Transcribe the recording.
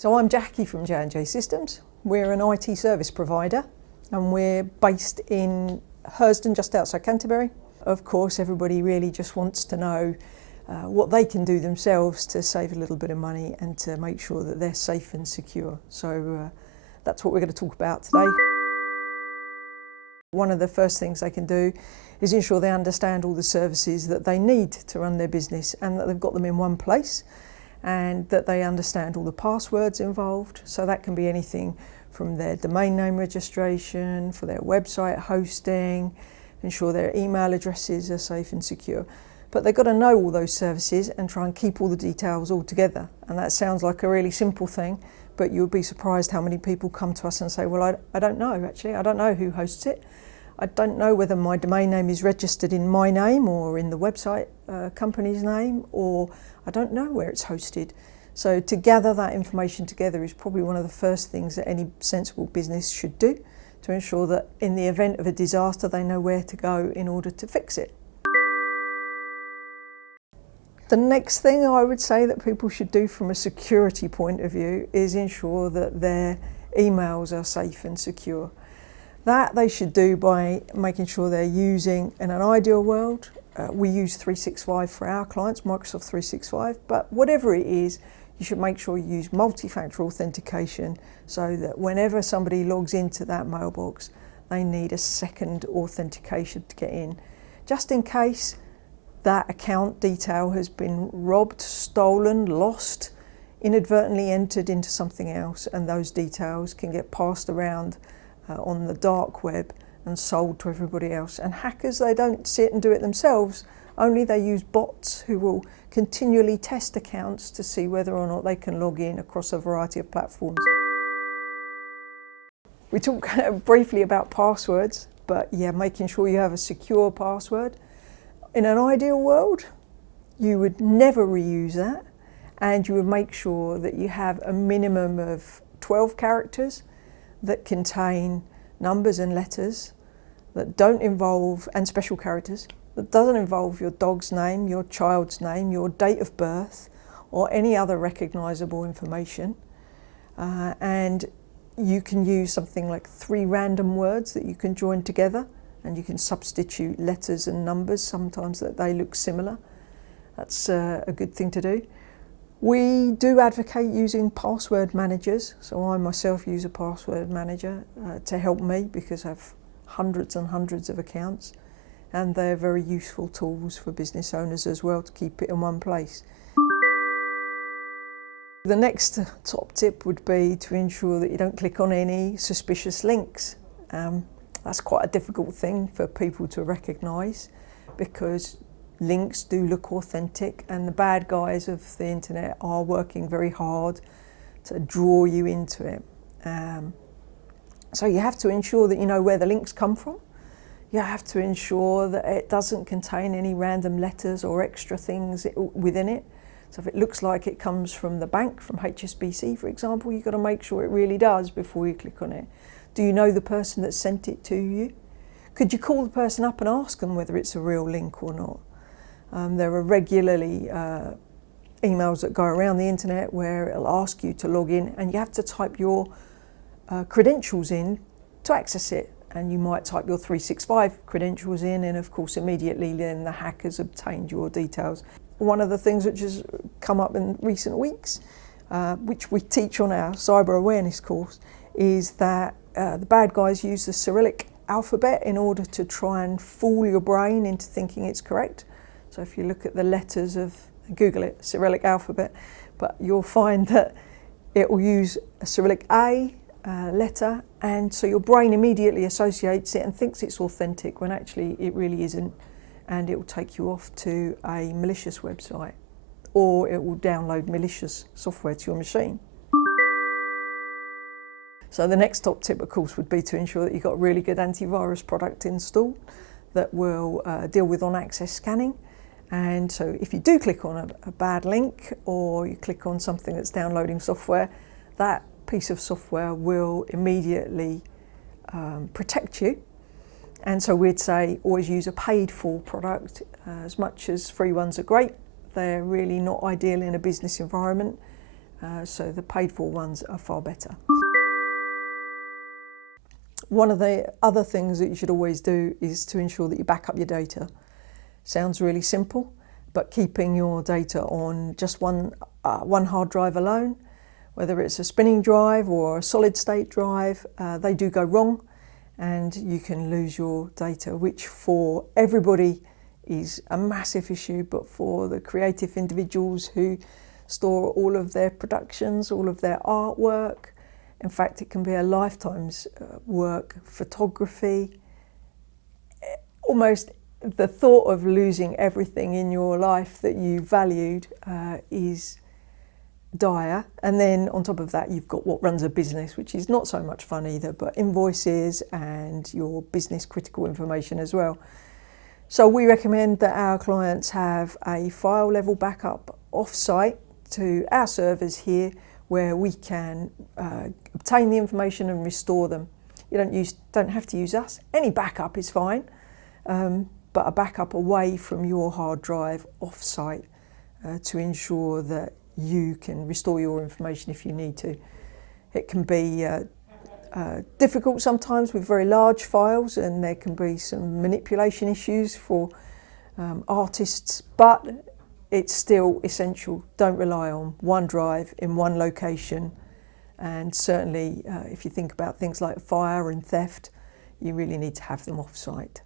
So I'm Jacqui from J&J Systems. We're an IT service provider and we're based in Hersden, just outside Canterbury. Of course, everybody really just wants to know what they can do themselves to save a little bit of money and to make sure that they're safe and secure. So that's what we're going to talk about today. One of the first things they can do is ensure they understand all the services that they need to run their business and that they've got them in one place, and that they understand all the passwords involved. So that can be anything from their domain name registration, for their website hosting, ensure their email addresses are safe and secure. But they've got to know all those services and try and keep all the details all together. And that sounds like a really simple thing, but you'll be surprised how many people come to us and say, well, I don't know actually, I don't know who hosts it. I don't know whether my domain name is registered in my name or in the website company's name, or I don't know where it's hosted. So to gather that information together is probably one of the first things that any sensible business should do to ensure that in the event of a disaster, they know where to go in order to fix it. The next thing I would say that people should do from a security point of view is ensure that their emails are safe and secure. That they should do by making sure they're using, in an ideal world, we use 365 for our clients, Microsoft 365, but whatever it is, you should make sure you use multi-factor authentication so that whenever somebody logs into that mailbox, they need a second authentication to get in, just in case that account detail has been robbed, stolen, lost, inadvertently entered into something else, and those details can get passed around on the dark web and sold to everybody else. And hackers, they don't sit and do it themselves, only they use bots who will continually test accounts to see whether or not they can log in across a variety of platforms. We talked briefly about passwords, but yeah, making sure you have a secure password. In an ideal world, you would never reuse that, and you would make sure that you have a minimum of 12 characters that contain numbers and letters that don't involve, and special characters, that doesn't involve your dog's name, your child's name, your date of birth, or any other recognisable information. And you can use something like 3 random words that you can join together, and you can substitute letters and numbers sometimes that they look similar. That's a good thing to do. We do advocate using password managers, so I myself use a password manager to help me because I have hundreds and hundreds of accounts, and they're very useful tools for business owners as well to keep it in one place. The next top tip would be to ensure that you don't click on any suspicious links. That's quite a difficult thing for people to recognise because links do look authentic, and the bad guys of the internet are working very hard to draw you into it. So you have to ensure that you know where the links come from. You have to ensure that it doesn't contain any random letters or extra things within it. So if it looks like it comes from the bank, from HSBC for example, you've got to make sure it really does before you click on it. Do you know the person that sent it to you? Could you call the person up and ask them whether it's a real link or not? There are regularly emails that go around the internet where it'll ask you to log in, and you have to type your credentials in to access it. And you might type your 365 credentials in, and of course immediately then the hackers obtained your details. One of the things which has come up in recent weeks, which we teach on our cyber awareness course, is that the bad guys use the Cyrillic alphabet in order to try and fool your brain into thinking it's correct. So if you look at the letters of, Google it, Cyrillic alphabet, but you'll find that it will use a Cyrillic A letter, and so your brain immediately associates it and thinks it's authentic when actually it really isn't, and it will take you off to a malicious website, or it will download malicious software to your machine. So the next top tip, of course, would be to ensure that you've got a really good antivirus product installed that will deal with on-access scanning. And so if you do click on a bad link, or you click on something that's downloading software, that piece of software will immediately protect you. And so we'd say always use a paid for product. As much as free ones are great, they're really not ideal in a business environment. so the paid for ones are far better. One of the other things that you should always do is to ensure that you back up your data. Sounds really simple, but keeping your data on just one hard drive alone, whether it's a spinning drive or a solid state drive, they do go wrong and you can lose your data, which for everybody is a massive issue, but for the creative individuals who store all of their productions, all of their artwork, in fact, it can be a lifetime's work, photography. Almost the thought of losing everything in your life that you valued is dire. And then on top of that, you've got what runs a business, which is not so much fun either, but invoices and your business critical information as well. So we recommend that our clients have a file level backup off-site to our servers here, where we can obtain the information and restore them. You don't have to use us. Any backup is fine, but a backup away from your hard drive off-site to ensure that you can restore your information if you need to. It can be difficult sometimes with very large files, and there can be some manipulation issues for artists, but it's still essential. Don't rely on one drive in one location, and certainly if you think about things like fire and theft, you really need to have them off-site.